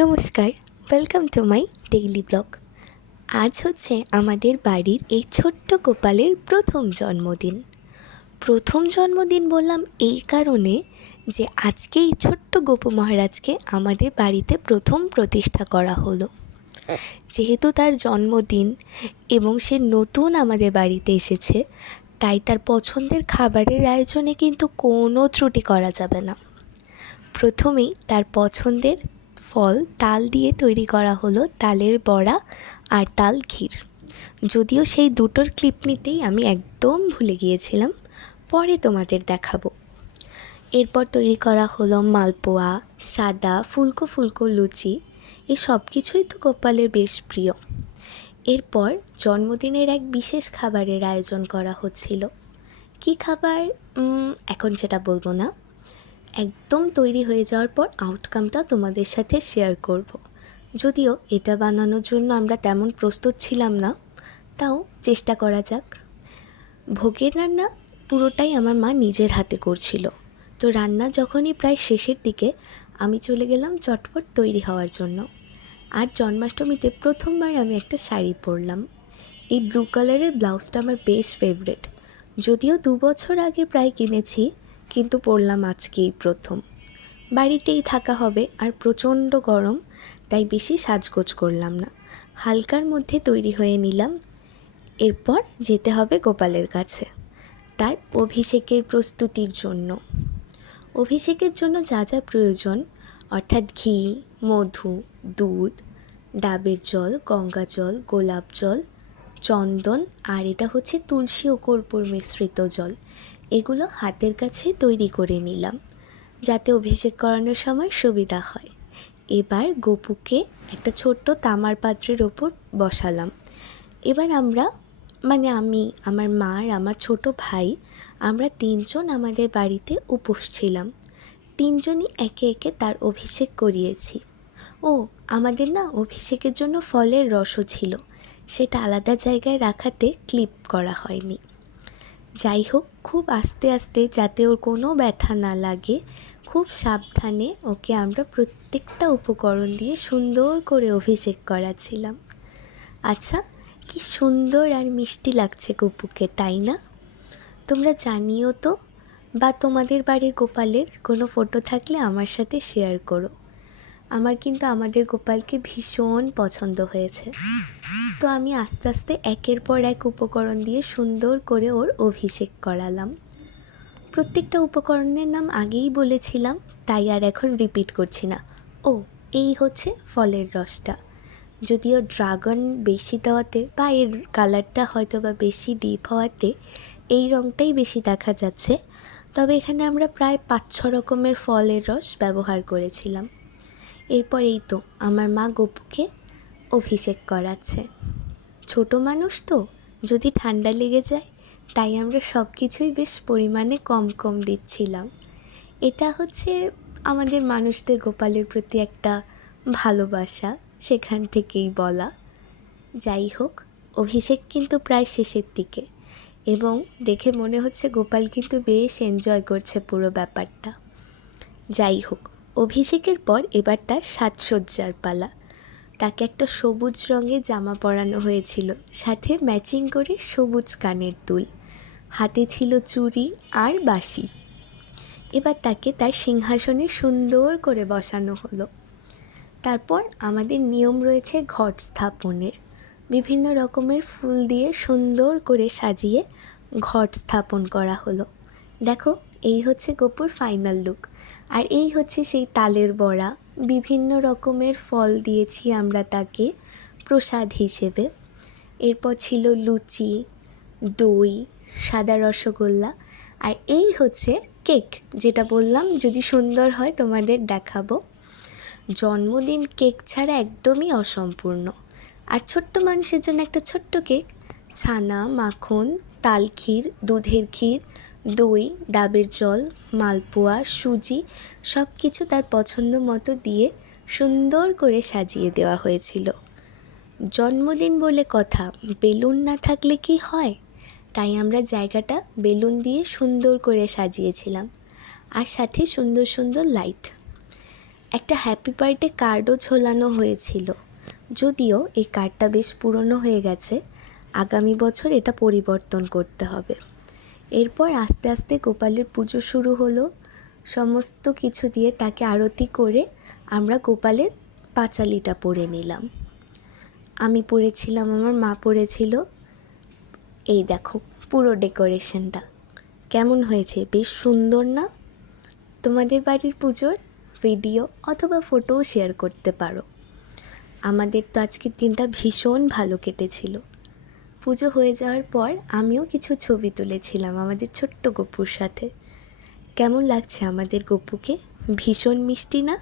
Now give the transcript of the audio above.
নমস্কার, welcome to my daily blog. আজ হচ্ছে আমাদের বাড়ির এই ছোট্ট গোপালের প্রথম জন্মদিন। প্রথম জন্মদিন বললাম এই কারণে যে আজকে এই ছোট্ট গোপু মহারাজকে আমাদের বাড়িতে প্রথম প্রতিষ্ঠা করা হলো। যেহেতু তার জন্মদিন এবং সে নতুন আমাদের বাড়িতে এসেছে, তাই তার পছন্দের খাবারের আয়োজনে কিন্তু কোনো ত্রুটি করা যাবে না। প্রথমেই তার পছন্দের ফল তাল দিয়ে তৈরি করা হলো তালের বড়া আর তাল ক্ষীর। যদিও সেই দুটোর ক্লিপ নিতেই আমি একদম ভুলে গিয়েছিলাম, পরে তোমাদের দেখাবো। এরপর তৈরি করা হলো মালপোয়া, সাদা ফুলকো ফুলকো লুচি। এই সব কিছুই তো গোপালের বেশ প্রিয়। এরপর জন্মদিনের এক বিশেষ খাবারের আয়োজন করা হচ্ছিল। কী খাবার এখন সেটা বলবো না, একদম তৈরি হয়ে যাওয়ার পর আউটকামটা তোমাদের সাথে শেয়ার করব। যদিও এটা বানানোর জন্য আমরা তেমন প্রস্তুত ছিলাম না, তাও চেষ্টা করা যাক। ভোগের রান্না পুরোটাই আমার মা নিজের হাতে করছিল। তো রান্না যখনই প্রায় শেষের দিকে, আমি চলে গেলাম চটপট তৈরি হওয়ার জন্য। আজ জন্মাষ্টমীতে প্রথমবার আমি একটা শাড়ি পরলাম। এই ব্লু কালারের ব্লাউজটা আমার বেশ ফেভারিট। যদিও 2 বছর আগে প্রায় কিনেছি, কিন্তু পরলাম আজকেই প্রথম। বাড়িতেই থাকা হবে আর প্রচণ্ড গরম, তাই বেশি সাজগোজ করলাম না, হালকার মধ্যে তৈরি হয়ে নিলাম। এরপর যেতে হবে গোপালের কাছে তার অভিষেকের প্রস্তুতির জন্য। অভিষেকের জন্য যা যা প্রয়োজন, অর্থাৎ ঘি, মধু, দুধ, ডাবের জল, গঙ্গা জল, গোলাপ জল, চন্দন, আর এটা হচ্ছে তুলসী ও কর্পূর মিশ্রিত জল, এগুলো হাতের কাছে তৈরি করে নিলাম যাতে অভিষেক করানোর সময় সুবিধা হয়। এবার গোপুকে একটা ছোট্ট তামার পাত্রের ওপর বসালাম। এবার আমি, আমার মা আর আমার ছোট ভাই, আমরা 3 জন আমাদের বাড়িতে উপোস ছিলাম। 3 জনই একে একে তার অভিষেক করিয়েছি। আমাদের না অভিষেকের জন্য ফলের রসও ছিল, সেটা আলাদা জায়গায় রাখাতে ক্লিপ করা হয়নি। যাই হোক, খুব আস্তে আস্তে, যাতে ওর কোনো ব্যথা না লাগে, খুব সাবধানে ওকে আমরা প্রত্যেকটা উপকরণ দিয়ে সুন্দর করে অভিষেক করাচ্ছিলাম। আচ্ছা, কি সুন্দর আর মিষ্টি লাগছে গোপুকে, তাই না? তোমরা জানিও তো, বা তোমাদের বাড়ির গোপালের কোনো ফটো থাকলে আমার সাথে শেয়ার করো। আমার কিন্তু আমাদের গোপালকে ভীষণ পছন্দ হয়েছে। তো আমি আস্তে আস্তে একের পর এক উপকরণ দিয়ে সুন্দর করে ওর অভিষেক করালাম। প্রত্যেকটা উপকরণের নাম আগেই বলেছিলাম, তাই আর এখন রিপিট করছি না। এই হচ্ছে ফলের রসটা। যদিও ড্রাগন বেশি দেওয়াতে বা এর কালারটা হয়তো বা বেশি ডিপ হওয়াতে এই রঙটাই বেশি দেখা যাচ্ছে, তবে এখানে আমরা প্রায় 5-6 রকমের ফলের রস ব্যবহার করেছিলাম। এরপর এই তো আমার মা গোপুকে অভিষেক করাচ্ছে। ছোট মানুষ তো, যদি ঠান্ডা লেগে যায়, তাই আমরা সব কিছুই বেশ পরিমাণে কম কম দিচ্ছিলাম। এটা হচ্ছে আমাদের মানুষদের গোপালের প্রতি একটা ভালোবাসা, সেখান থেকেই বলা। যাই হোক, অভিষেক কিন্তু প্রায় শেষের দিকে, এবং দেখে মনে হচ্ছে গোপাল কিন্তু বেশ এনজয় করছে পুরো ব্যাপারটা। যাই হোক, অভিষেকের পর এবার তার সাজসজ্জার পালা। তাকে একটা সবুজ রঙের জামা পরানো হয়েছিল, সাথে ম্যাচিং করে সবুজ কানের দুল, হাতে ছিল চুড়ি আর বাঁশি। এবার তাকে তার সিংহাসনে সুন্দর করে বসানো হলো। তারপর আমাদের নিয়ম রয়েছে ঘট স্থাপনের। বিভিন্ন রকমের ফুল দিয়ে সুন্দর করে সাজিয়ে ঘট স্থাপন করা হলো। দেখো, এই হচ্ছে গোপুর ফাইনাল লুক। আর এই হচ্ছে সেই তালের বড়া। বিভিন্ন রকমের ফল দিয়েছি আমরা তাকে প্রসাদ হিসেবে। এরপর ছিল লুচি, দই, সাদা রসগোল্লা, আর এই হচ্ছে কেক, যেটা বললাম যদি সুন্দর হয় তোমাদের দেখাবো। জন্মদিন কেক ছাড়া একদমই অসম্পূর্ণ। আর ছোট্ট মানুষের জন্য একটা ছোট্ট কেক, ছানা, মাখন, তাল ক্ষীর, দুধের ক্ষীর, দই, ডাবের জল, মালপোয়া, সুজি, সব কিছু তার পছন্দ মতো দিয়ে সুন্দর করে সাজিয়ে দেওয়া হয়েছিল। জন্মদিন বলে কথা, বেলুন না থাকলে কি হয়? তাই আমরা জায়গাটা বেলুন দিয়ে সুন্দর করে সাজিয়েছিলাম, আর সাথে সুন্দর সুন্দর লাইট। একটা হ্যাপি বার্থডে কার্ডও ঝোলানো হয়েছিল, যদিও এই কার্ডটা বেশ পুরনো হয়ে গেছে। আগামী বছর এটা পরিবর্তন করতে হবে। এরপর আস্তে আস্তে গোপালের পুজো শুরু হলো। সমস্ত কিছু দিয়ে তাকে আরতি করে আমরা গোপালের পাঁচালিটা পরে নিলাম। আমি পরেছিলাম, আমার মা পরেছিল। এই দেখো পুরো ডেকোরেশনটা কেমন হয়েছে, বেশ সুন্দর না? তোমাদের বাড়ির পুজোর ভিডিও অথবা ফটোও শেয়ার করতে পারো। আমাদের তো আজকের দিনটা ভীষণ ভালো কেটেছিল। পুজো হয়ে যাওয়ার পর আমিও কিছু ছবি তুলেছিলাম আমাদের ছোট্ট গপুর সাথে। কেমন লাগছে আমাদের গপুকে? ভীষণ মিষ্টি না?